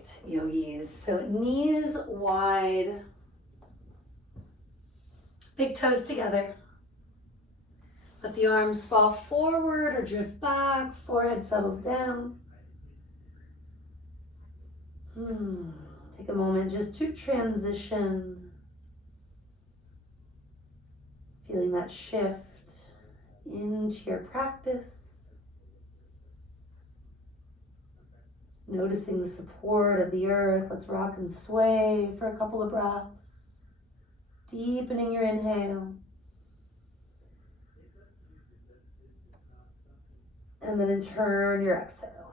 right, yogis. So knees wide, big toes together. Let the arms fall forward or drift back, forehead settles down. Take a moment just to transition, feeling that shift into your practice. Noticing the support of the earth. Let's rock and sway for a couple of breaths. Deepening your inhale. And then in turn, your exhale.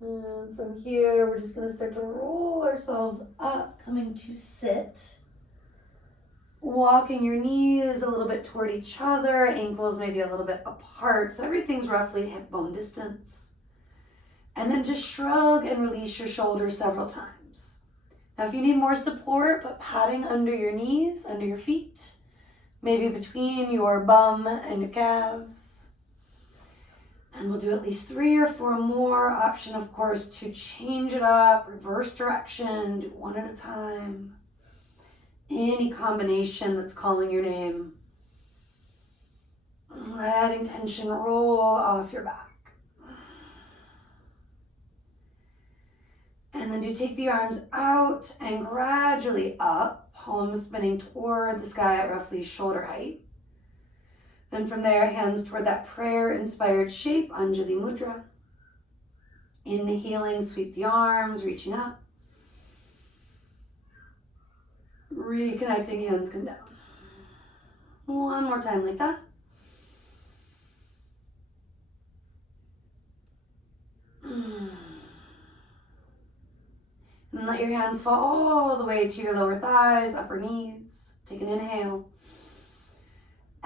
And from here, we're just going to start to roll ourselves up, coming to sit. Walking your knees a little bit toward each other, ankles maybe a little bit apart, so everything's roughly hip bone distance. And then just shrug and release your shoulders several times. Now, if you need more support, put padding under your knees, under your feet, maybe between your bum and your calves. And we'll do at least 3 or 4 more. Option, of course, to change it up, reverse direction, do one at a time. Any combination that's calling your name. Letting tension roll off your back. And then do take the arms out and gradually up, palms spinning toward the sky at roughly shoulder height. And from there, hands toward that prayer-inspired shape, Anjali Mudra. Inhaling, sweep the arms, reaching up. Reconnecting, hands come down. One more time like that. And let your hands fall all the way to your lower thighs, upper knees. Take an inhale.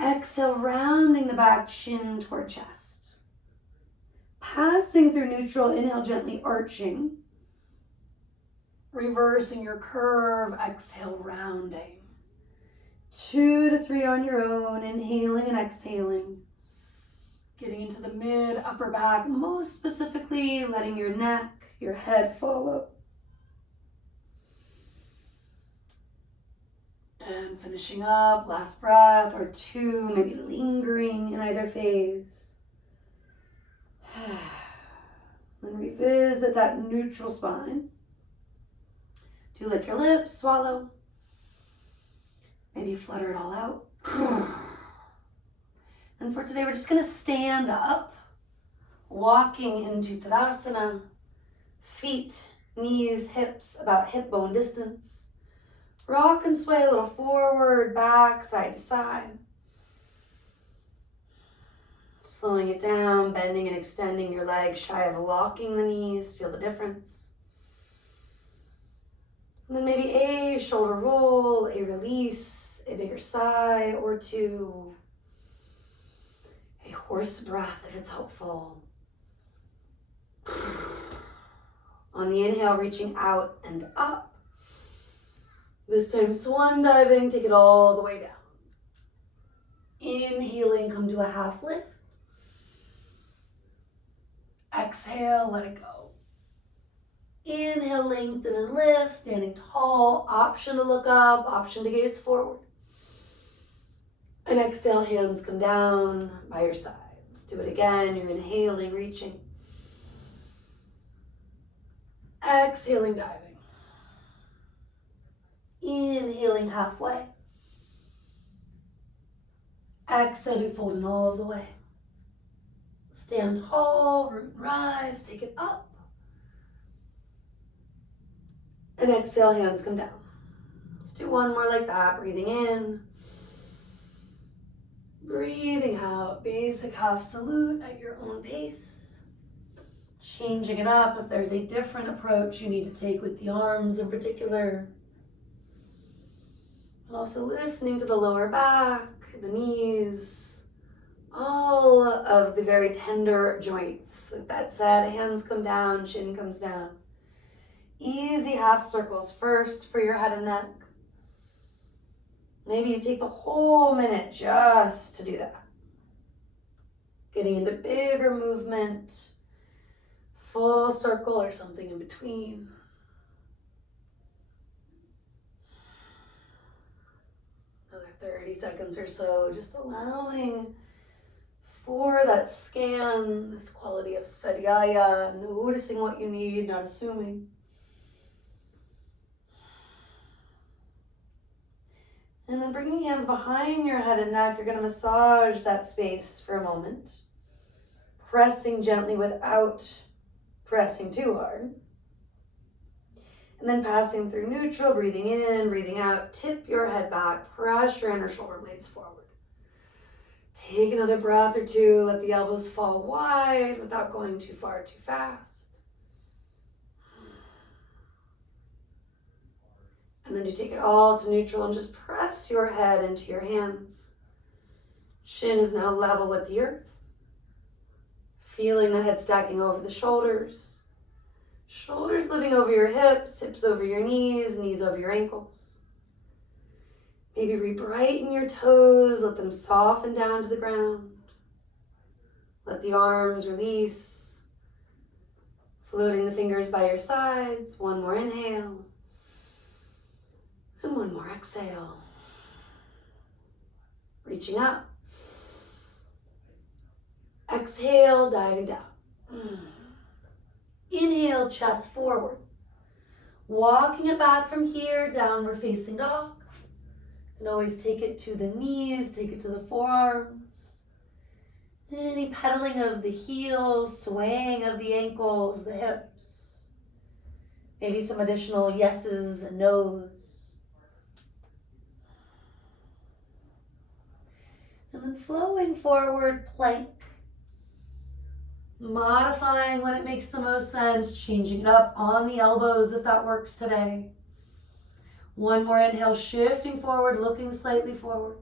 Exhale, rounding the back, chin toward chest. Passing through neutral, inhale, gently arching. Reversing your curve, exhale, rounding. 2 to 3 on your own, inhaling and exhaling. Getting into the mid, upper back, most specifically letting your neck, your head follow. And finishing up, last breath or 2, maybe lingering in either phase. Then revisit that neutral spine. Do lick your lips, swallow. Maybe flutter it all out. And for today, we're just going to stand up, walking into Tadasana, feet, knees, hips about hip bone distance. Rock and sway a little forward, back, side to side. Slowing it down, bending and extending your legs shy of locking the knees. Feel the difference. And then maybe a shoulder roll, a release, a bigger sigh or 2. A horse breath if it's helpful. On the inhale, reaching out and up. This time swan diving, take it all the way down. Inhaling, come to a half lift. Exhale, let it go. Inhale, lengthen and lift, standing tall. Option to look up, option to gaze forward. And exhale, hands come down by your sides. Do it again, you're inhaling, reaching. Exhaling, diving. Inhaling halfway. Exhale to fold all of the way. Stand tall, root and rise, take it up. And exhale, hands come down. Let's do one more like that, breathing in. Breathing out, basic half salute at your own pace. Changing it up if there's a different approach you need to take with the arms in particular. And also listening to the lower back, the knees, all of the very tender joints. With that said, hands come down, chin comes down. Easy half circles first for your head and neck. Maybe you take the whole minute just to do that. getting into bigger movement, full circle or something in between. Another 30 seconds or so, just allowing for that scan, this quality of svadhyaya, noticing what you need, not assuming. And then bringing hands behind your head and neck, you're going to massage that space for a moment. Pressing gently without pressing too hard. And then passing through neutral, breathing in, breathing out. Tip your head back, press your inner shoulder blades forward. Take another breath or two, let the elbows fall wide without going too far too fast. And then you take it all to neutral and just press your head into your hands. Chin is now level with the earth. Feeling the head stacking over the shoulders. Shoulders living over your hips, hips over your knees, knees over your ankles. Maybe re-brighten your toes, let them soften down to the ground. Let the arms release. Floating the fingers by your sides. One more inhale. And one more exhale. Reaching up. Exhale, diving down. Inhale, chest forward. Walking it back from here, downward facing dog. You can always take it to the knees, take it to the forearms. Any pedaling of the heels, swaying of the ankles, the hips. Maybe some additional yeses and nos. And then flowing forward, plank. Modifying when it makes the most sense, changing it up on the elbows if that works today. One more inhale, shifting forward, looking slightly forward.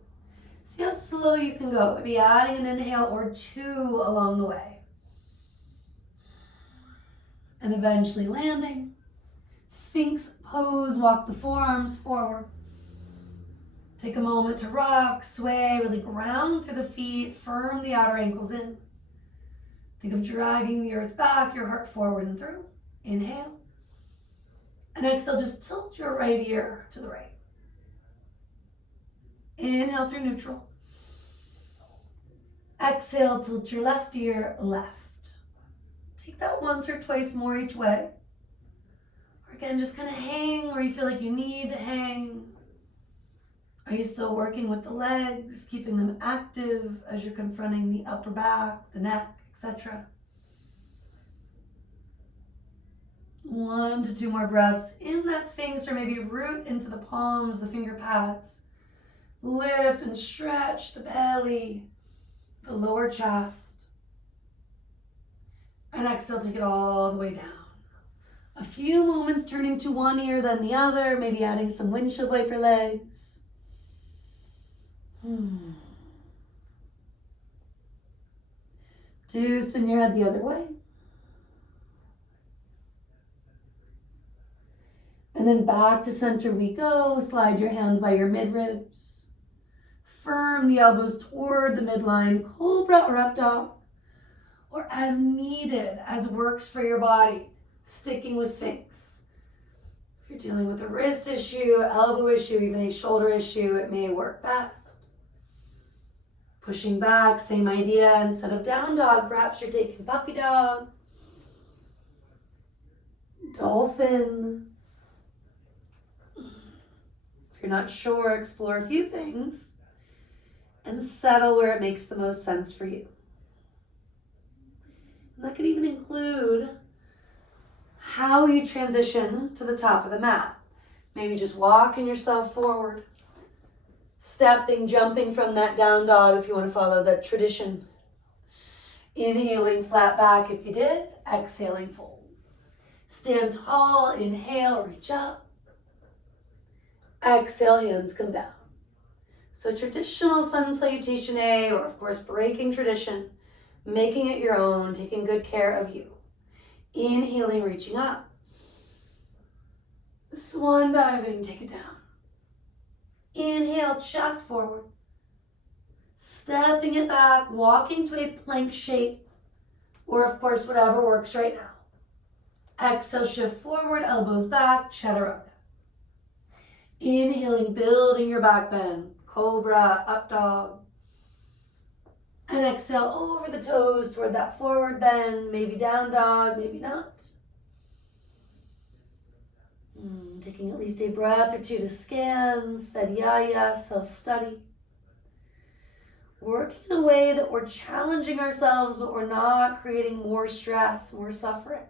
See how slow you can go. Maybe adding an inhale or two along the way. And eventually landing. Sphinx pose, walk the forearms forward. Take a moment to rock, sway, really ground through the feet, firm the outer ankles in. Think of dragging the earth back, your heart forward and through. Inhale. And exhale, just tilt your right ear to the right. Inhale through neutral. Exhale, tilt your left ear left. Take that once or twice more each way. Or again, just kind of hang where you feel like you need to hang. Are you still working with the legs, keeping them active as you're confronting the upper back, the neck, etc.? 1 to 2 more breaths in that Sphinx, or maybe root into the palms, the finger pads. Lift and stretch the belly, the lower chest. And exhale, take it all the way down. A few moments turning to one ear, then the other, maybe adding some windshield wiper legs. Do spin your head the other way. And then back to center we go. Slide your hands by your mid-ribs. Firm the elbows toward the midline. Cobra or up dog. Or as needed, as works for your body. Sticking with Sphinx. If you're dealing with a wrist issue, elbow issue, even a shoulder issue, it may work best. Pushing back, same idea. Instead of down dog, perhaps you're taking puppy dog. Dolphin. If you're not sure, explore a few things and settle where it makes the most sense for you. And that could even include how you transition to the top of the mat. Maybe just walking yourself forward. Stepping, jumping from that down dog if you want to follow that tradition. Inhaling flat back if you did. Exhaling fold. Stand tall, inhale, reach up. Exhale, hands come down. So traditional sun salutation A, or of course breaking tradition, making it your own, taking good care of you. Inhaling, reaching up. Swan diving, take it down. Inhale, chest forward. Stepping it back, walking to a plank shape, or of course, whatever works right now. Exhale, shift forward, elbows back, chaturanga. Inhaling, building your back bend, cobra, up dog. And exhale over the toes toward that forward bend, maybe down dog, maybe not. Taking at least a breath or two to scan, svadhyaya, self-study. Working in a way that we're challenging ourselves, but we're not creating more stress, more suffering.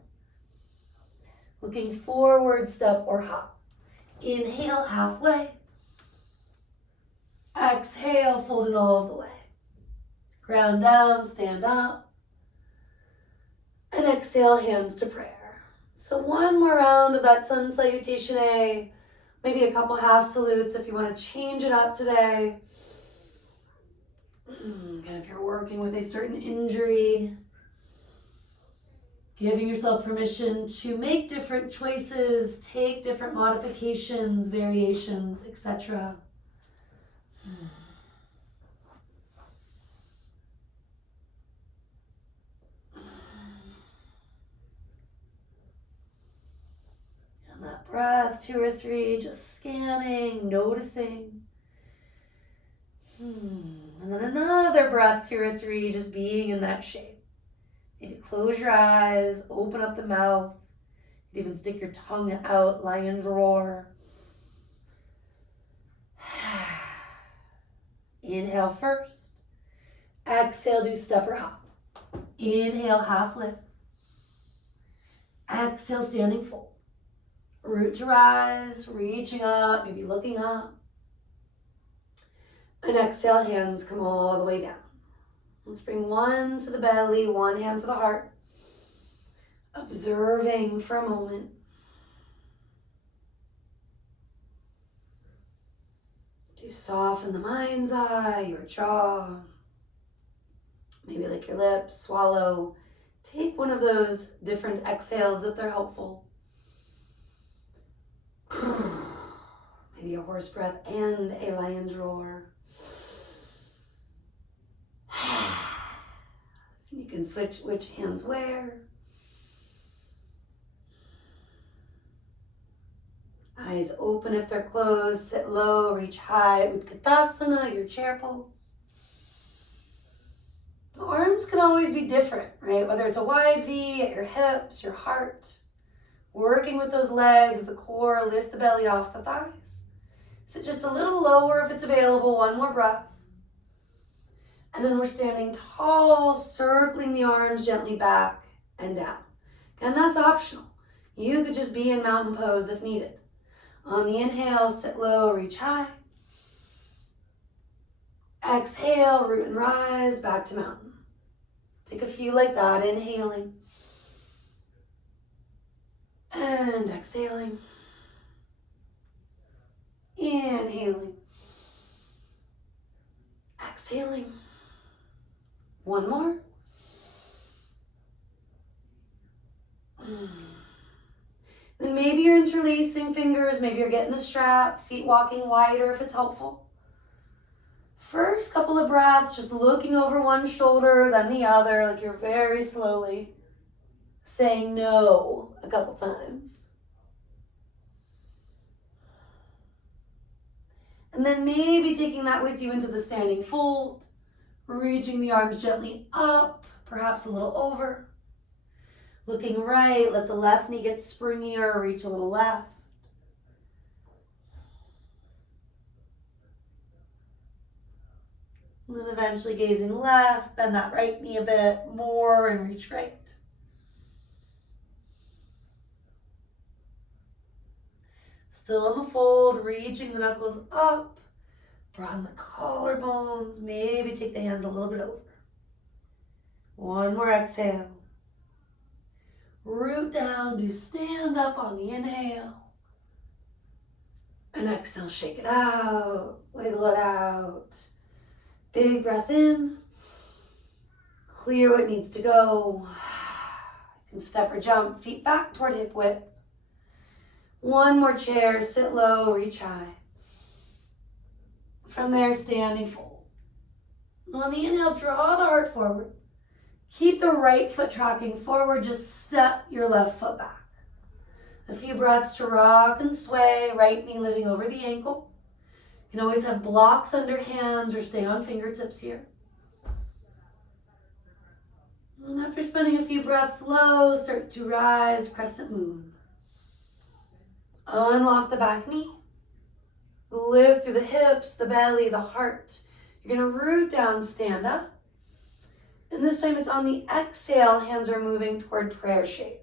Looking forward, step or hop. Inhale, halfway. Exhale, fold it all the way. Ground down, stand up. And exhale, hands to prayer. So one more round of that sun salutation A. Maybe a couple half salutes if you want to change it up today. Kind of if you're working with a certain injury. Giving yourself permission to make different choices, take different modifications, variations, etc. And that breath, 2 or 3, just scanning, noticing. And then another breath, 2 or 3, just being in that shape. Maybe close your eyes, open up the mouth. You can even stick your tongue out, lion's roar. Inhale first. Exhale, do step or hop. Inhale, half lift. Exhale, standing fold. Root to rise, reaching up, maybe looking up. And exhale, hands come all the way down. Let's bring one to the belly, one hand to the heart. Observing for a moment. Do soften the mind's eye, your jaw. Maybe lick your lips, swallow. Take one of those different exhales if they're helpful. Maybe a horse breath and a lion's roar. You can switch which hands where. Eyes open if they're closed. Sit low, reach high. Utkatasana, your chair pose. The arms can always be different, right? Whether it's a wide V at your hips, your heart. Working with those legs, the core, lift the belly off the thighs. Sit just a little lower if it's available. One more breath. And then we're standing tall, circling the arms gently back and down. And that's optional. You could just be in mountain pose if needed. On the inhale, sit low, reach high. Exhale, root and rise, back to mountain. Take a few like that, inhaling. And exhaling. Inhaling. Exhaling. One more. Then maybe you're interlacing fingers, maybe you're getting a strap, feet walking wider if it's helpful. First couple of breaths, just looking over one shoulder, then the other, like you're very slowly saying no a couple times. And then maybe taking that with you into the standing fold, reaching the arms gently up, perhaps a little over. Looking right, let the left knee get springier, reach a little left. And then eventually gazing left, bend that right knee a bit more and reach right. Still in the fold, reaching the knuckles up, broaden the collarbones, maybe take the hands a little bit over. One more exhale. Root down, do stand up on the inhale. And exhale, shake it out, wiggle it out. Big breath in. Clear what needs to go. You can step or jump, feet back toward hip width. One more chair, sit low, reach high. From there, standing fold. On the inhale, draw the heart forward. Keep the right foot tracking forward. Just step your left foot back. A few breaths to rock and sway, right knee living over the ankle. You can always have blocks under hands or stay on fingertips here. And after spending a few breaths low, start to rise, crescent moon. Unlock the back knee. Lift through the hips, the belly, the heart. You're going to root down, stand up. And this time it's on the exhale, hands are moving toward prayer shape.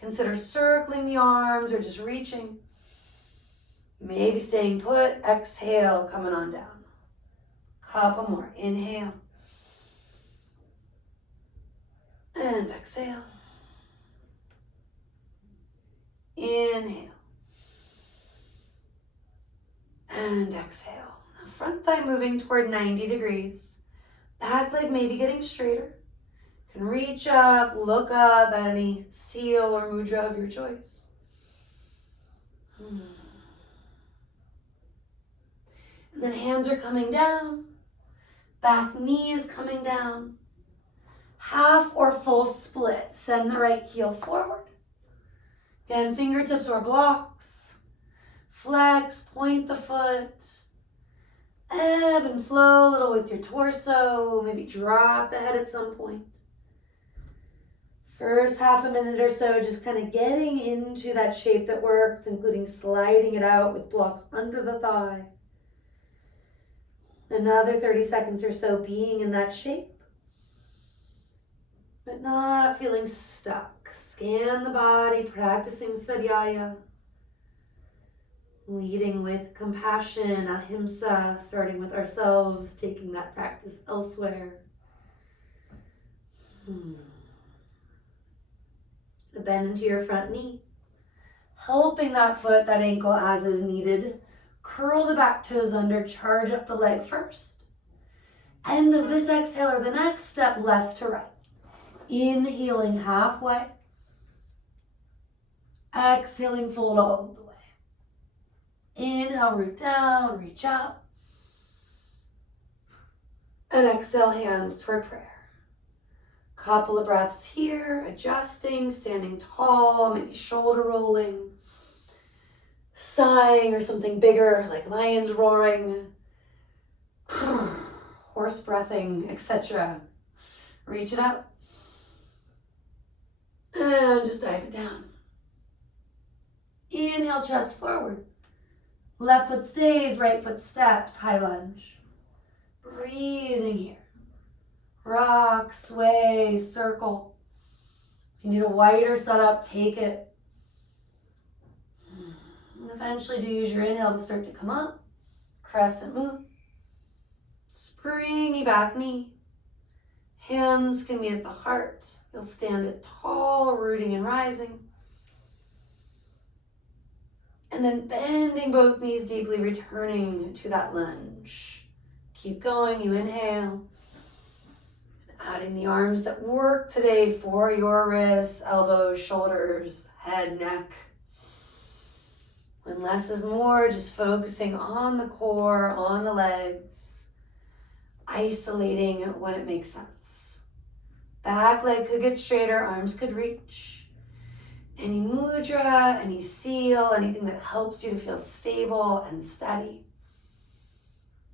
Consider circling the arms or just reaching. Maybe staying put. Exhale, coming on down. Couple more. Inhale. And exhale. Inhale. And exhale. Now front thigh moving toward 90 degrees. Back leg maybe getting straighter. You can reach up, look up at any seal or mudra of your choice. And then hands are coming down. Back knee is coming down. Half or full split. Send the right heel forward. Again, fingertips or blocks. Flex, point the foot. Ebb and flow a little with your torso. Maybe drop the head at some point. First half a minute or so, just kind of getting into that shape that works, including sliding it out with blocks under the thigh. Another 30 seconds or so being in that shape, but not feeling stuck. Scan the body, practicing svadhyaya. Leading with compassion, ahimsa, starting with ourselves, taking that practice elsewhere. Bend into your front knee, helping that foot, that ankle as is needed. Curl the back toes under, charge up the leg first. End of this exhale or the next, step left to right. Inhaling halfway. Exhaling, fold all the way. Inhale, root down, reach up. And exhale, hands toward prayer. Couple of breaths here, adjusting, standing tall, maybe shoulder rolling, sighing or something bigger like lions roaring, horse breathing, etc. Reach it up. And just dive it down. Inhale, chest forward. Left foot stays, right foot steps, high lunge. Breathing here. Rock, sway, circle. If you need a wider setup, take it. And eventually do use your inhale to start to come up. Crescent moon. Springy back knee. Hands can be at the heart. You'll stand it tall, rooting and rising. And then bending both knees deeply, returning to that lunge. Keep going, you inhale. Adding the arms that work today for your wrists, elbows, shoulders, head, neck. When less is more, just focusing on the core, on the legs, isolating when it makes sense. Back leg could get straighter, arms could reach. Any mudra, any seal, anything that helps you to feel stable and steady.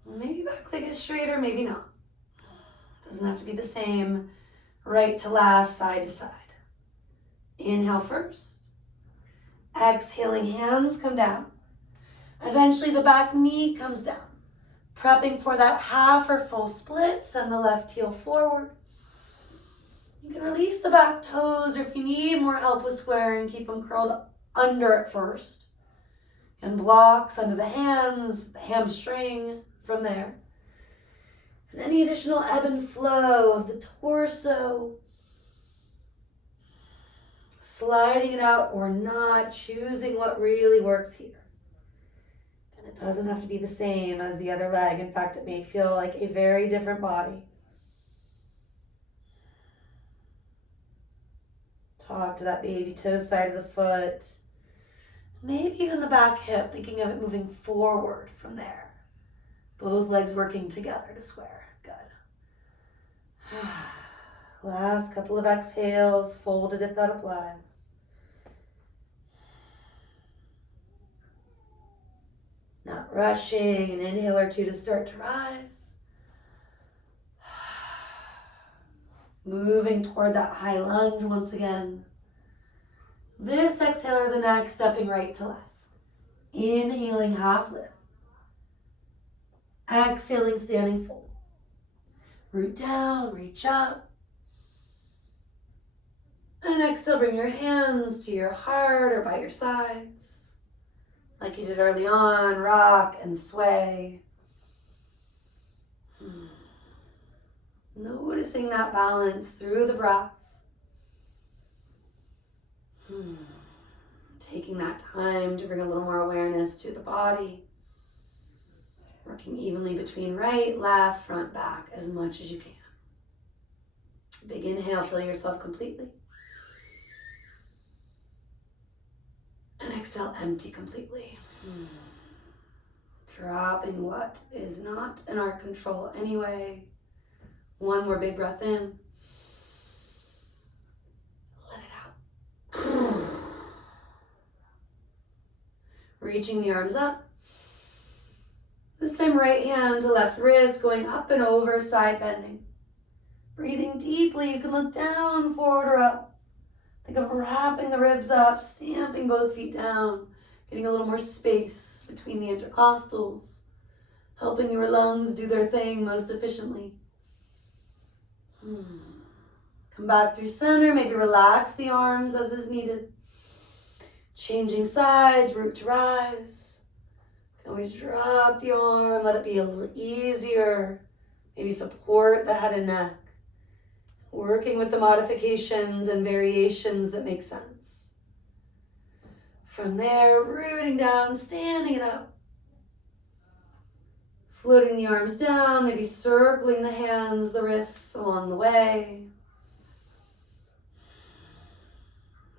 Maybe back leg is straighter, maybe not. Doesn't have to be the same. Right to left, side to side. Inhale first. Exhaling, hands come down. Eventually the back knee comes down. Prepping for that half or full split, send the left heel forward. You can release the back toes, or if you need more help with squaring, keep them curled under at first. And blocks under the hands, the hamstring from there. And any additional ebb and flow of the torso. Sliding it out or not, choosing what really works here. And it doesn't have to be the same as the other leg. In fact, it may feel like a very different body. Talk to that baby toe side of the foot. Maybe even the back hip, thinking of it moving forward from there. Both legs working together to square. Good. Last couple of exhales, folded if that applies. Not rushing, an inhale or two to start to rise. Moving toward that high lunge once again. This exhale or the next, stepping right to left. Inhaling, half lift. Exhaling, standing fold. Root down, reach up. And exhale, bring your hands to your heart or by your sides. Like you did early on, rock and sway. Noticing that balance through the breath. Taking that time to bring a little more awareness to the body. Working evenly between right, left, front, back as much as you can. Big inhale, fill yourself completely. And exhale, empty completely. Dropping what is not in our control anyway. One more big breath in. Let it out. Reaching the arms up. This time right hand to left wrist, going up and over, side bending. Breathing deeply, you can look down, forward or up. Think of wrapping the ribs up, stamping both feet down, getting a little more space between the intercostals, helping your lungs do their thing most efficiently. Come back through center, maybe relax the arms as is needed. Changing sides, root to rise. You can always drop the arm, let it be a little easier. Maybe support the head and neck. Working with the modifications and variations that make sense. From there, rooting down, standing it up. Floating the arms down, maybe circling the hands, the wrists along the way.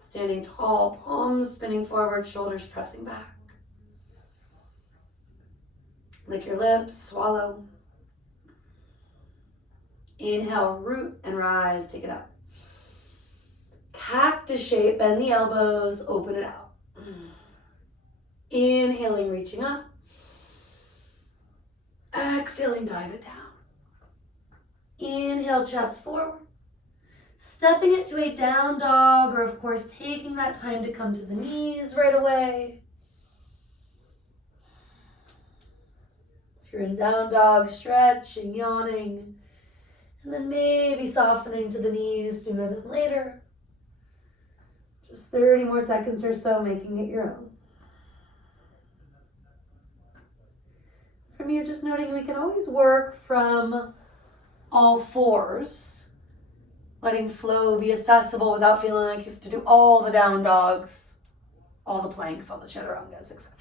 Standing tall, palms spinning forward, shoulders pressing back. Lick your lips, swallow. Inhale, root and rise, take it up. Cactus shape, bend the elbows, open it out. Inhaling, reaching up. Exhaling, dive it down. Inhale, chest forward. Stepping it to a down dog, or of course taking that time to come to the knees right away. If you're in down dog, stretching, yawning, and then maybe softening to the knees sooner than later. Just 30 more seconds or so, making it your own. From here, just noting we can always work from all fours, letting flow be accessible without feeling like you have to do all the down dogs, all the planks, all the chaturangas, etc.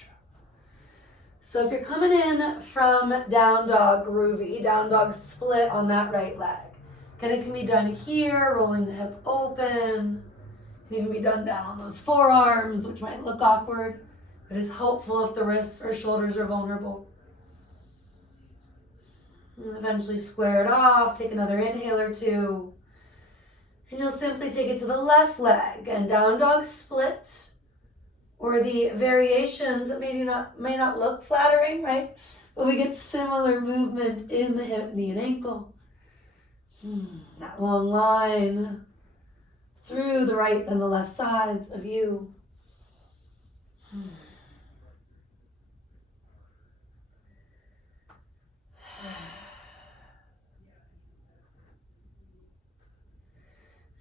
So if you're coming in from down dog groovy, down dog split on that right leg, it can be done here, rolling the hip open. It can even be done down on those forearms, which might look awkward, but is helpful if the wrists or shoulders are vulnerable. And eventually square it off, take another inhale or two. And you'll simply take it to the left leg and down dog split, or the variations that may not look flattering, right? But we get similar movement in the hip, knee, and ankle. That long line through the right and the left sides of you.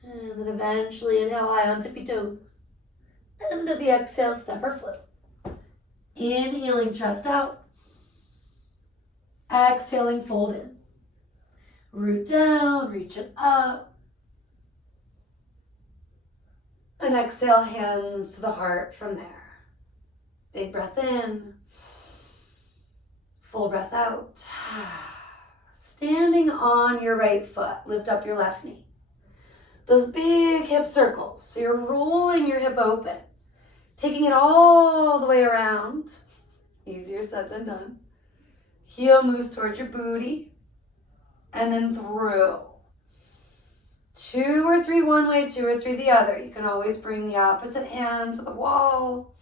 And then eventually inhale high on tippy toes. End of the exhale, step or float. Inhaling, chest out. Exhaling, fold in. Root down, reach it up. And exhale, hands to the heart from there. Big breath in. Full breath out. Standing on your right foot, lift up your left knee. Those big hip circles. So you're rolling your hip open, taking it all the way around. Easier said than done. Heel moves towards your booty and then through. 2 or 3 one way, 2 or 3 the other. You can always bring the opposite hand to the wall,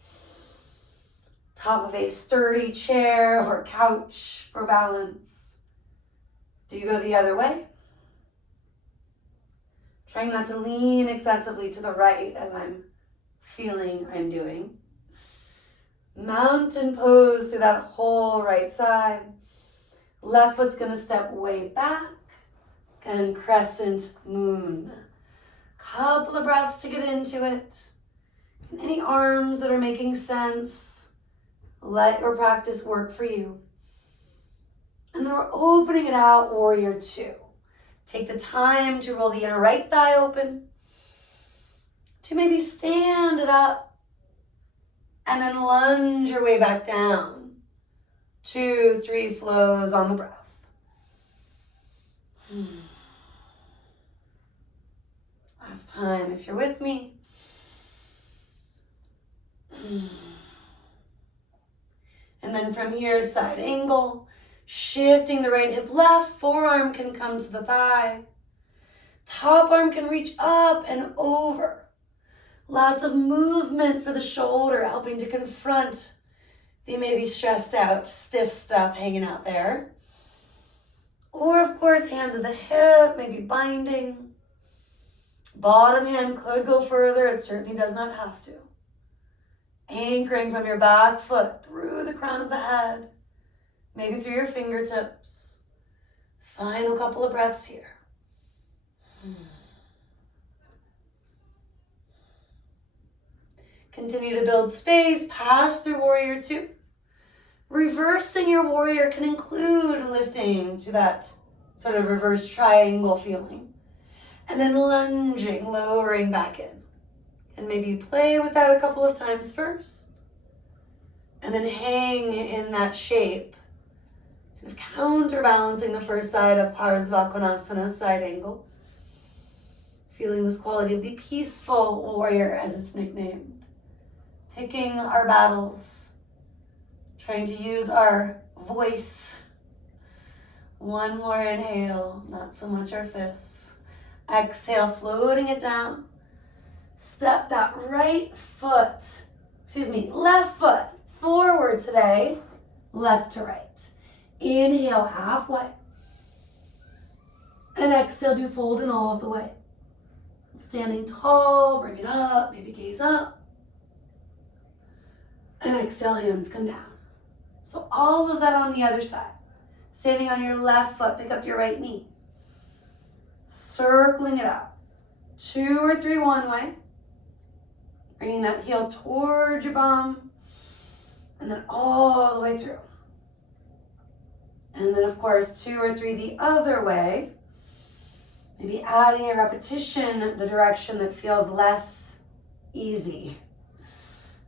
top of a sturdy chair or couch for balance. Do you go the other way? Trying not to lean excessively to the right as I'm feeling I'm doing. Mountain pose through that whole right side. Left foot's gonna step way back and crescent moon. Couple of breaths to get into it. And any arms that are making sense, let your practice work for you. And then we're opening it out, warrior 2. Take the time to roll the inner right thigh open, to maybe stand it up, and then lunge your way back down. 2, 3 flows on the breath. Last time, if you're with me. And then from here, side angle, shifting the right hip left, forearm can come to the thigh. Top arm can reach up and over. Lots of movement for the shoulder, helping to confront the maybe stressed out, stiff stuff hanging out there. Or of course, hand to the hip, maybe binding. Bottom hand could go further, it certainly does not have to. Anchoring from your back foot through the crown of the head, maybe through your fingertips. Final couple of breaths here. Continue to build space, pass through warrior 2. Reversing your warrior can include lifting to that sort of reverse triangle feeling. And then lunging, lowering back in. And maybe play with that a couple of times first. And then hang in that shape. Kind of counterbalancing the first side of Parsvakonasana, side angle. Feeling this quality of the peaceful warrior, as it's nicknamed. Picking our battles. Trying to use our voice. One more inhale, not so much our fists. Exhale, floating it down. Step that left foot forward today, left to right. Inhale halfway. And exhale, do fold in all of the way. Standing tall, bring it up, maybe gaze up. And exhale, hands come down. So all of that on the other side. Standing on your left foot, pick up your right knee. Circling it out. 2 or 3 one way. Bringing that heel towards your bum. And then all the way through. And then of course, 2 or 3 the other way. Maybe adding a repetition the direction that feels less easy.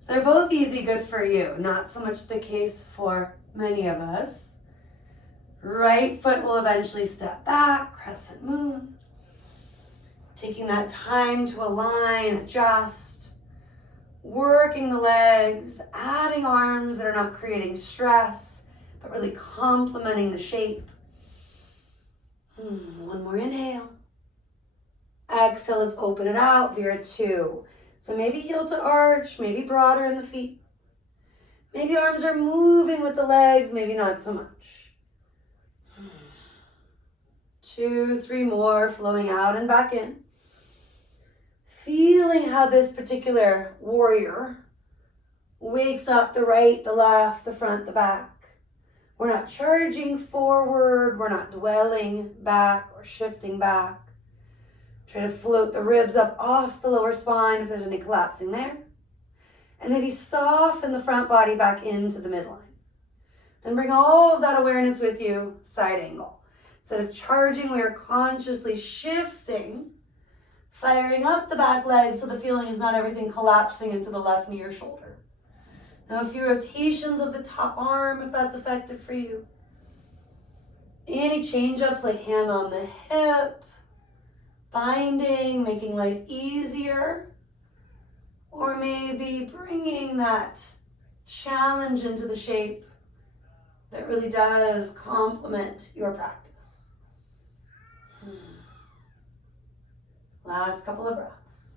They're both easy, good for you. Not so much the case for many of us. Right foot will eventually step back, crescent moon. Taking that time to align, adjust. Working the legs, adding arms that are not creating stress, but really complementing the shape. One more inhale. Exhale, let's open it out, Vera 2. So maybe heel to arch, maybe broader in the feet. Maybe arms are moving with the legs, maybe not so much. 2, 3 more, flowing out and back in. Feeling how this particular warrior wakes up the right, the left, the front, the back. We're not charging forward, we're not dwelling back or shifting back. Try to float the ribs up off the lower spine if there's any collapsing there. And maybe soften the front body back into the midline. Then bring all of that awareness with you, side angle. Instead of charging, we are consciously shifting, firing up the back leg so the feeling is not everything collapsing into the left knee or shoulder. Now a few rotations of the top arm if that's effective for you. Any change-ups like hand on the hip, binding, making life easier, or maybe bringing that challenge into the shape that really does complement your practice. Last couple of breaths.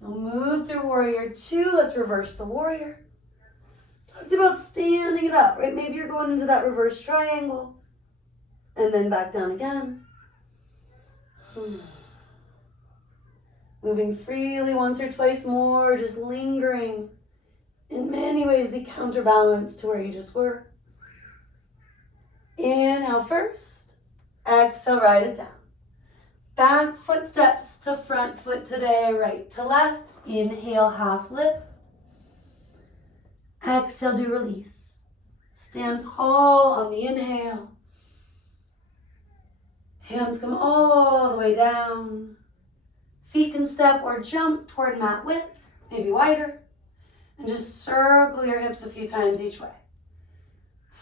We'll move through warrior 2. Let's reverse the warrior. Talked about standing it up, right? Maybe you're going into that reverse triangle and then back down again. Moving freely once or twice more, just lingering. In many ways, the counterbalance to where you just were. Inhale first. Exhale, write it down. Back foot steps to front foot today, right to left. Inhale, half lift. Exhale, do release. Stand tall on the inhale. Hands come all the way down. Feet can step or jump toward mat width, maybe wider. And just circle your hips a few times each way.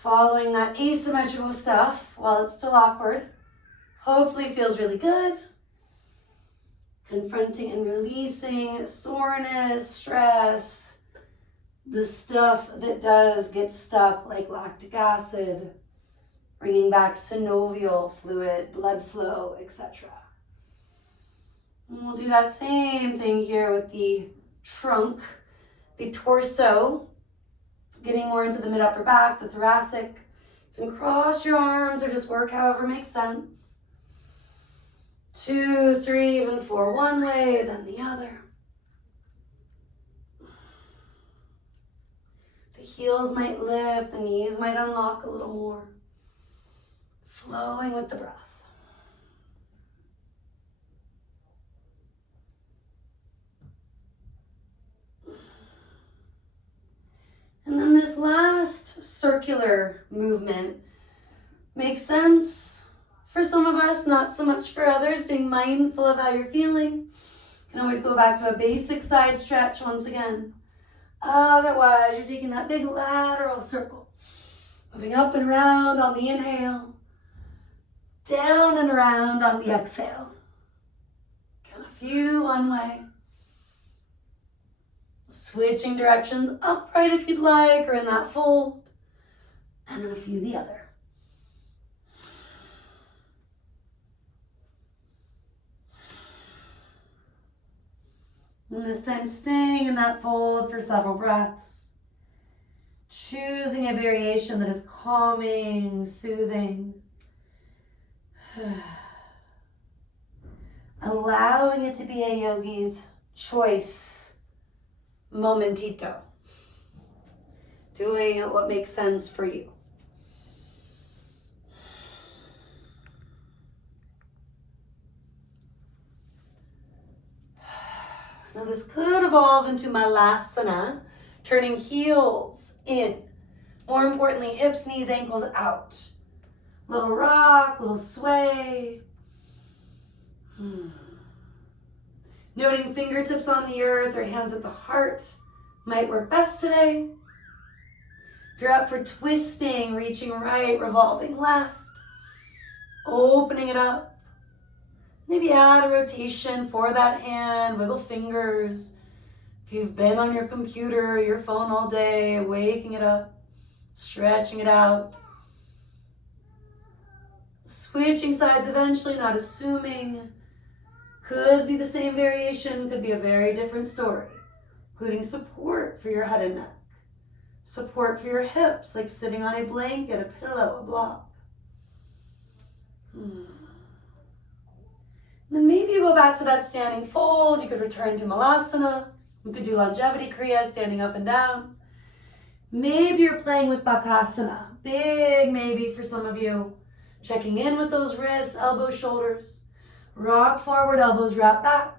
Following that asymmetrical stuff while it's still awkward. Hopefully feels really good. Confronting and releasing soreness, stress, the stuff that does get stuck like lactic acid, bringing back synovial fluid, blood flow, etc. And we'll do that same thing here with the trunk, the torso, getting more into the mid-upper back, the thoracic. You can cross your arms or just work however makes sense. 2, 3, even 4 one way, then the other. The heels might lift, the knees might unlock a little more. Flowing with the breath. And then this last circular movement makes sense for some of us, not so much for others. Being mindful of how you're feeling. You can always go back to a basic side stretch once again. Otherwise, you're taking that big lateral circle. Moving up and around on the inhale. Down and around on the exhale. Got a few one way. Switching directions, upright if you'd like, or in that fold. And then a few the other. And this time staying in that fold for several breaths. Choosing a variation that is calming, soothing. Allowing it to be a yogi's choice. Momentito. Doing what makes sense for you. Now this could evolve into Malasana, turning heels in. More importantly, hips, knees, ankles out. Little rock, little sway. Noting fingertips on the earth or hands at the heart might work best today. If you're up for twisting, reaching right, revolving left, opening it up. Maybe add a rotation for that hand, wiggle fingers. If you've been on your computer, your phone all day, waking it up, stretching it out. Switching sides eventually, not assuming. Could be the same variation, could be a very different story, including support for your head and neck. Support for your hips, like sitting on a blanket, a pillow, a block. Then maybe you go back to that standing fold. You could return to Malasana. You could do longevity kriya, standing up and down. Maybe you're playing with Bakasana. Big maybe for some of you. Checking in with those wrists, elbows, shoulders. Rock forward, elbows wrap back.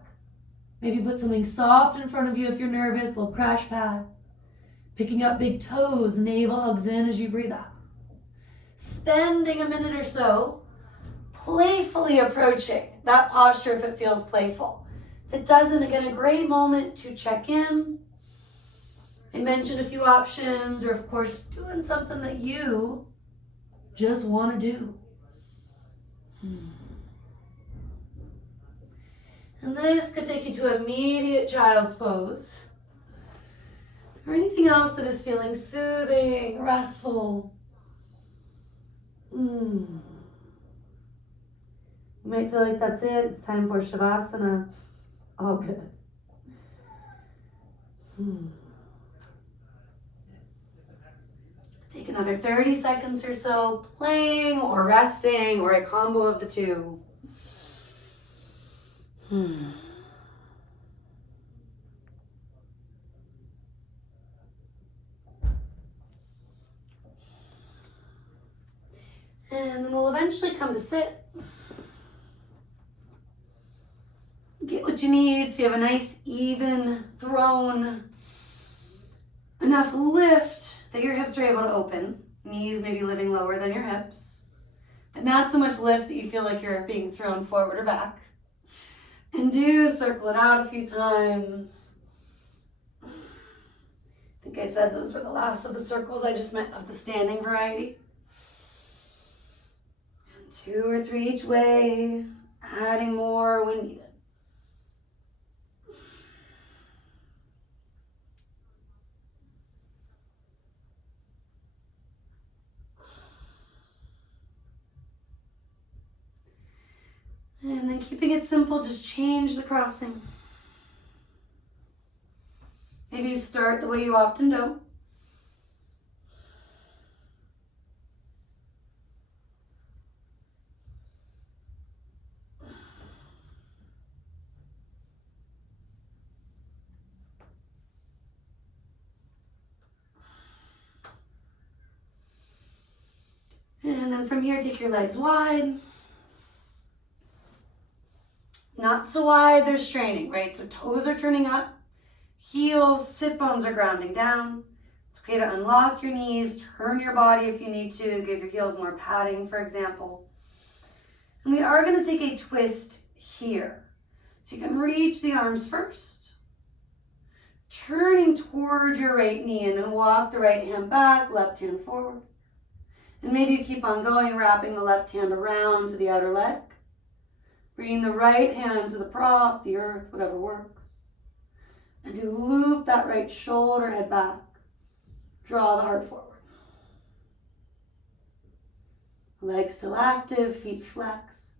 Maybe put something soft in front of you if you're nervous, little crash pad. Picking up big toes, navel hugs in as you breathe out. Spending a minute or so playfully approaching that posture if it feels playful. If it doesn't, again, a great moment to check in. I mentioned a few options, or of course, doing something that you just want to do. And this could take you to immediate child's pose, or anything else that is feeling soothing, restful. You might feel like that's it. It's time for shavasana. All good. Take another 30 seconds or so, playing or resting or a combo of the two. And then we'll eventually come to sit. Get what you need so you have a nice even throne. Enough lift that your hips are able to open. Knees maybe living lower than your hips. But not so much lift that you feel like you're being thrown forward or back. And do circle it out a few times. I think I said those were the last of the circles I just meant of the standing variety. 2 or 3 each way, adding more when needed. And then keeping it simple, just change the crossing. Maybe you start the way you often do. And then from here, take your legs wide. Not so wide, they're straining, right? So toes are turning up, heels, sit bones are grounding down. It's okay to unlock your knees, turn your body if you need to, give your heels more padding, for example. And we are gonna take a twist here. So you can reach the arms first, turning towards your right knee, and then walk the right hand back, left hand forward. And maybe you keep on going, wrapping the left hand around to the outer leg. Bringing the right hand to the prop, the earth, whatever works. And do loop that right shoulder, head back. Draw the heart forward. Legs still active, feet flexed.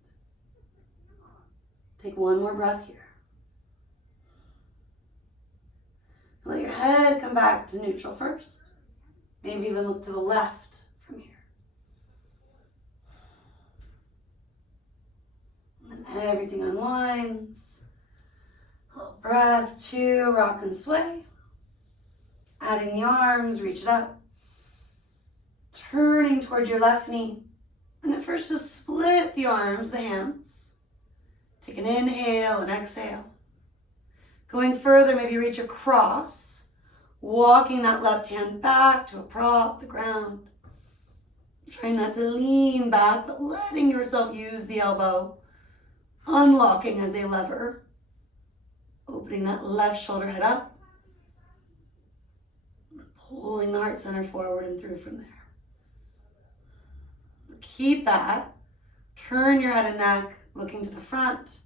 Take one more breath here. Let your head come back to neutral first. Maybe even look to the left from here. And then everything unwinds. A little breath, 2, rock and sway. Adding the arms, reach it up. Turning towards your left knee. And at first just split the arms, the hands. Take an inhale and exhale. Going further, maybe reach across. Walking that left hand back to a prop, the ground. Trying not to lean back, but letting yourself use the elbow. Unlocking as a lever. Opening that left shoulder head up. Pulling the heart center forward and through from there. Keep that. Turn your head and neck, looking to the front.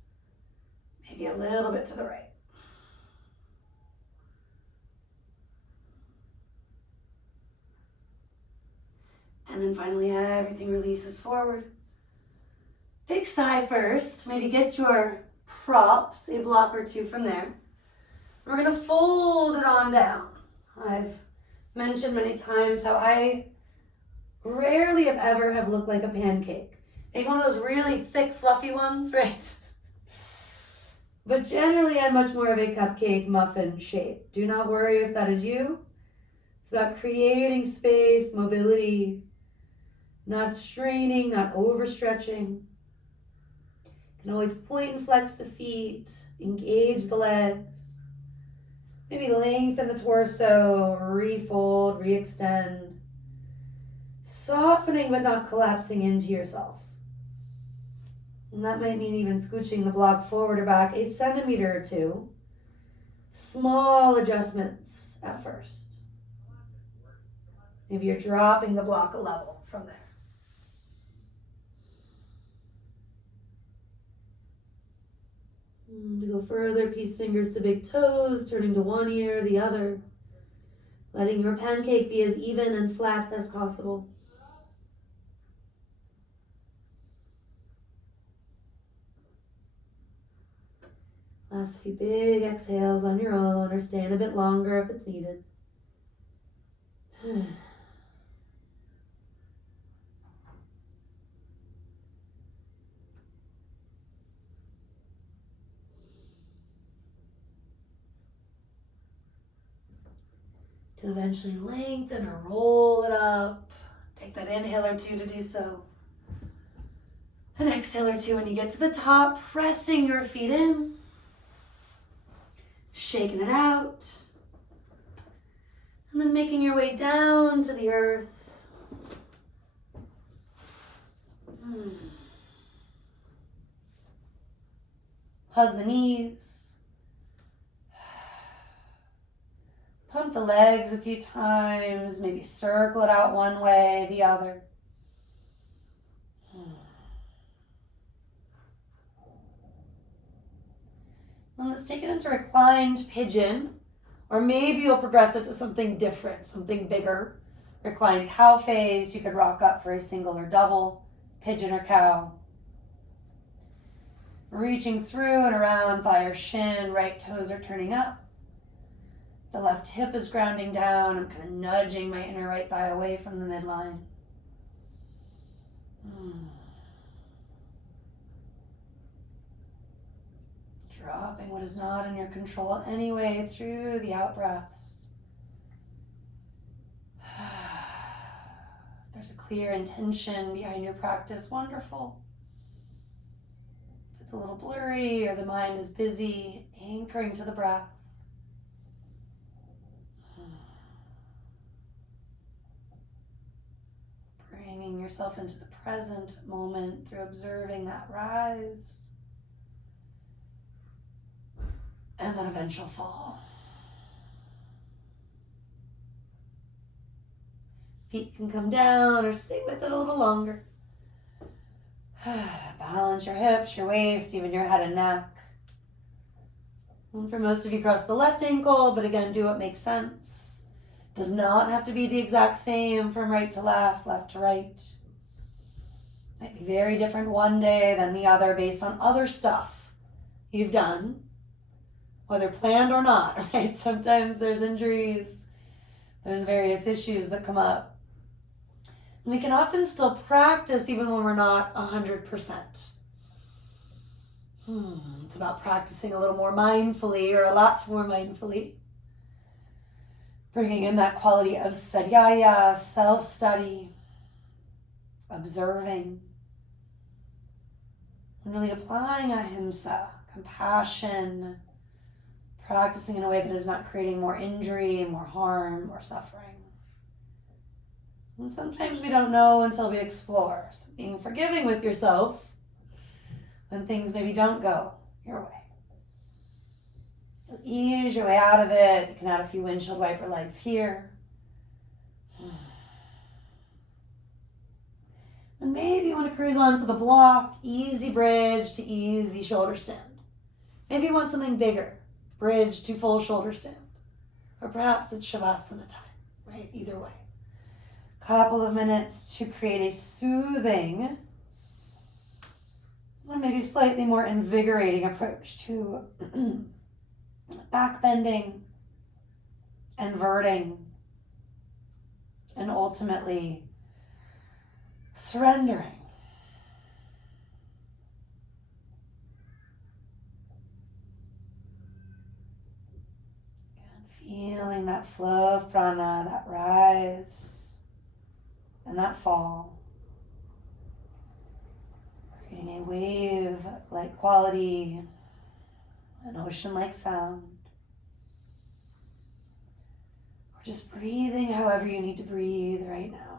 Maybe a little bit to the right. And then finally, everything releases forward. Big sigh first. Maybe get your props, a block or 2 from there. We're going to fold it on down. I've mentioned many times how I rarely, if ever, have looked like a pancake. Maybe one of those really thick, fluffy ones, right? But generally, I'm much more of a cupcake muffin shape. Do not worry if that is you. It's about creating space, mobility, not straining, not overstretching. You can always point and flex the feet, engage the legs. Maybe lengthen the torso, refold, re-extend. Softening but not collapsing into yourself. And that might mean even scooching the block forward or back a centimeter or 2. Small adjustments at first. Maybe you're dropping the block a level from there. And to go further, peace fingers to big toes, turning to one ear, the other. Letting your pancake be as even and flat as possible. Last few big exhales on your own, or stand a bit longer if it's needed. To eventually lengthen or roll it up. Take that inhale or two to do so. An exhale or two when you get to the top, pressing your feet in, shaking it out, and then making your way down to the earth. Hug the knees. Pump the legs a few times, maybe circle it out one way, the other. And let's take it into reclined pigeon, or maybe you'll progress it to something different, something bigger. Reclined cow phase, you could rock up for a single or double, pigeon or cow. Reaching through and around thigh or shin, right toes are turning up. The left hip is grounding down. I'm kind of nudging my inner right thigh away from the midline. Dropping what is not in your control anyway through the out breaths. If there's a clear intention behind your practice, wonderful. If it's a little blurry or the mind is busy, anchoring to the breath. Bringing yourself into the present moment through observing that rise and then eventual fall. Feet can come down or stay with it a little longer. Balance your hips, your waist, even your head and neck. And for most of you, cross the left ankle, but again, do what makes sense. Does not have to be the exact same from right to left to right. Might be very different one day than the other based on other stuff you've done, whether planned or not, right? Sometimes there's injuries, there's various issues that come up. And we can often still practice even when we're not 100%. It's about practicing a little more mindfully, or a lot more mindfully. Bringing in that quality of svadhyaya, self-study, observing, and really applying ahimsa, compassion, practicing in a way that is not creating more injury, more harm, or suffering. And sometimes we don't know until we explore. So being forgiving with yourself when things maybe don't go your way. You'll ease your way out of it. You can add a few windshield wiper legs here. And maybe you want to cruise onto the block, easy bridge to easy shoulder stand. Maybe you want something bigger, bridge to full shoulder stand. Or perhaps it's shavasana time, right? Either way. Couple of minutes to create a soothing, or maybe slightly more invigorating approach to back bending, inverting, and ultimately surrendering. And feeling that flow of prana, that rise and that fall. Creating a wave-like quality, an ocean-like sound. Or just breathing however you need to breathe right now.